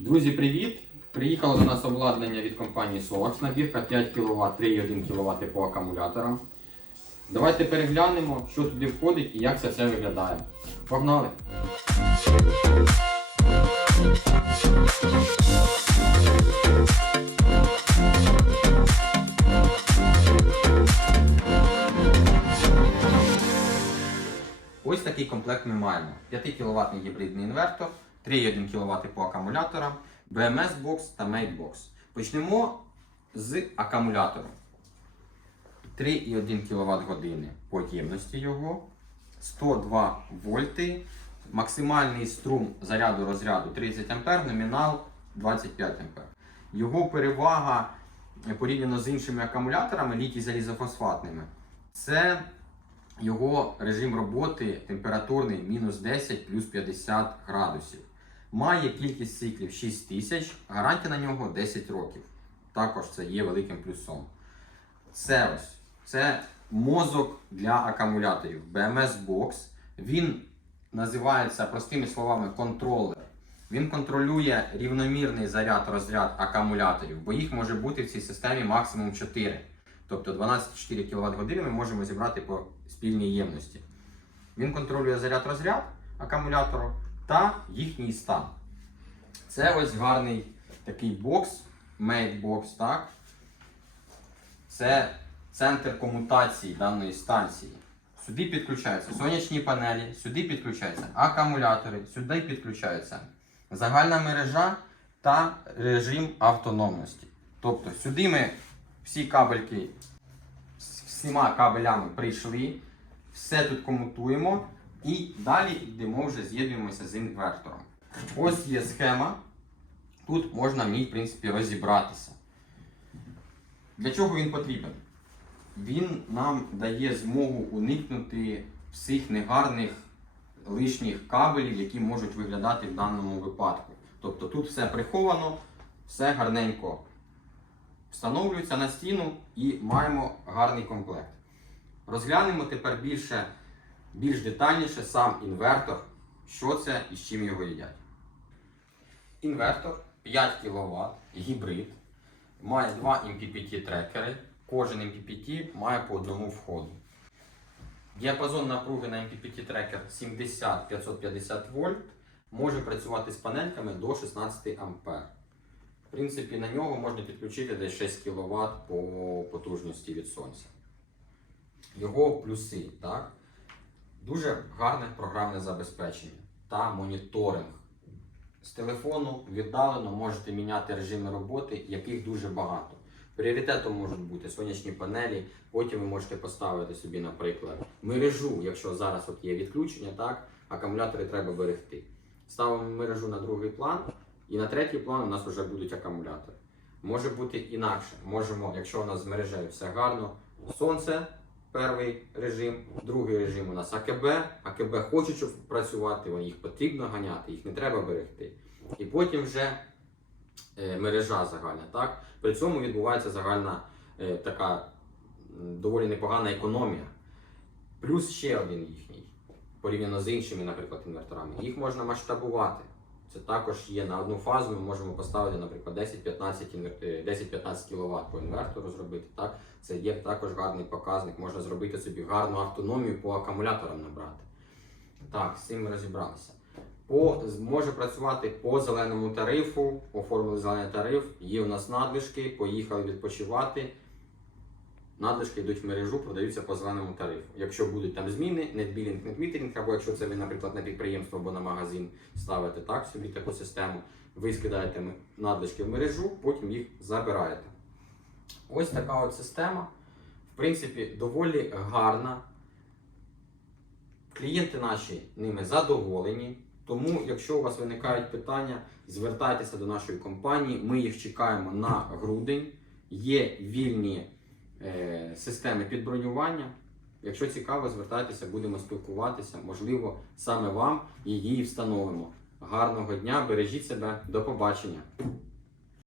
Друзі, привіт! Приїхало до нас обладнання від компанії Solax. Набірка 5 кВт, 3,1 кВт по акумуляторам. Давайте переглянемо, що туди входить і як це все виглядає. Погнали! Ось такий комплект ми маємо. 5 кВт гібридний інвертор, 3,1 кВт по акумуляторам, BMS бокс та Mate Box. Почнемо з акумулятора. 3,1 кВт години по ємності його, 102 вольти, максимальний струм заряду розряду 30 А, номінал 25 А. Його перевага е, порівняно з іншими акумуляторами, літій залізофосфатними, це його режим роботи температурний мінус 10 плюс 50 градусів. Має кількість циклів 6000, гарантія на нього 10 років. Також це є великим плюсом. Це це мозок для акумуляторів BMS Box. Він називається простими словами контролер. Він контролює рівномірний заряд розряд акумуляторів, бо їх може бути в цій системі максимум 4. Тобто 12,4 кВт години ми можемо зібрати по спільній ємності. Він контролює заряд розряд акумулятору та їхній стан. Це ось гарний такий бокс, Box, так? Це центр комутації даної станції. Сюди підключаються сонячні панелі, сюди підключаються акумулятори, сюди підключається загальна мережа та режим автономності. Тобто сюди ми всі кабельки з всіма кабелями прийшли, все тут комутуємо і далі йдемо вже з'єднуємося з інвертором. Ось є схема. Тут можна в в принципі, розібратися. Для чого він потрібен? Він нам дає змогу уникнути всіх негарних лишніх кабелів, які можуть виглядати в даному випадку. Тобто тут все приховано, все гарненько встановлюється на стіну і маємо гарний комплект. Розглянемо тепер більше, більш детальніше сам інвертор, що це і з чим його їдять. Інвертор 5 кВт, гібрид, має два MPPT трекери. Кожен MPPT має по одному входу. Діапазон напруги на MPPT трекер 70-550 вольт. Може працювати з панельками до 16 А. В принципі, на нього можна підключити десь 6 кВт по потужності від сонця. Його плюси, так? Дуже гарне програмне забезпечення та моніторинг. З телефону віддалено можете міняти режими роботи, яких дуже багато. Пріоритетом можуть бути сонячні панелі, потім ви можете поставити собі, наприклад, мережу, якщо зараз от є відключення, так, акумулятори треба берегти. Ставимо мережу на другий план, і на третій план у нас вже будуть акумулятори. Може бути інакше. Можемо, якщо у нас з мережею все гарно, сонце, перший режим, другий режим у нас АКБ. АКБ хочуть щоб працювати, їх потрібно ганяти, їх не треба берегти. І потім вже е, мережа загальна. Так? При цьому відбувається загальна е, така доволі непогана економія. Плюс ще один їхній, порівняно з іншими, наприклад, інверторами. Їх можна масштабувати. Це також є на одну фазу. Ми можемо поставити, наприклад, 10-15 е, 10-15 кВт по інвертору зробити. Так? Це є також гарний показник. Можна зробити собі гарну автономію по акумуляторам набрати. Так, з цим ми розібралися. По, може працювати по зеленому тарифу, оформили зелений тариф, є у нас надлишки, поїхали відпочивати. Надлишки йдуть в мережу, продаються по зеленому тарифу. Якщо будуть там зміни, нетбілінг, нетмітерінг, або якщо це ви, наприклад, на підприємство або на магазин ставите так собі таку систему, ви скидаєте надлишки в мережу, потім їх забираєте. Ось така от система. В принципі, доволі гарна. Клієнти наші ними задоволені. Тому, якщо у вас виникають питання, звертайтеся до нашої компанії. Ми їх чекаємо на грудень. Є вільні системи підбронювання. Якщо цікаво, звертайтеся, будемо спілкуватися. Можливо, саме вам її встановимо. Гарного дня, бережіть себе, до побачення.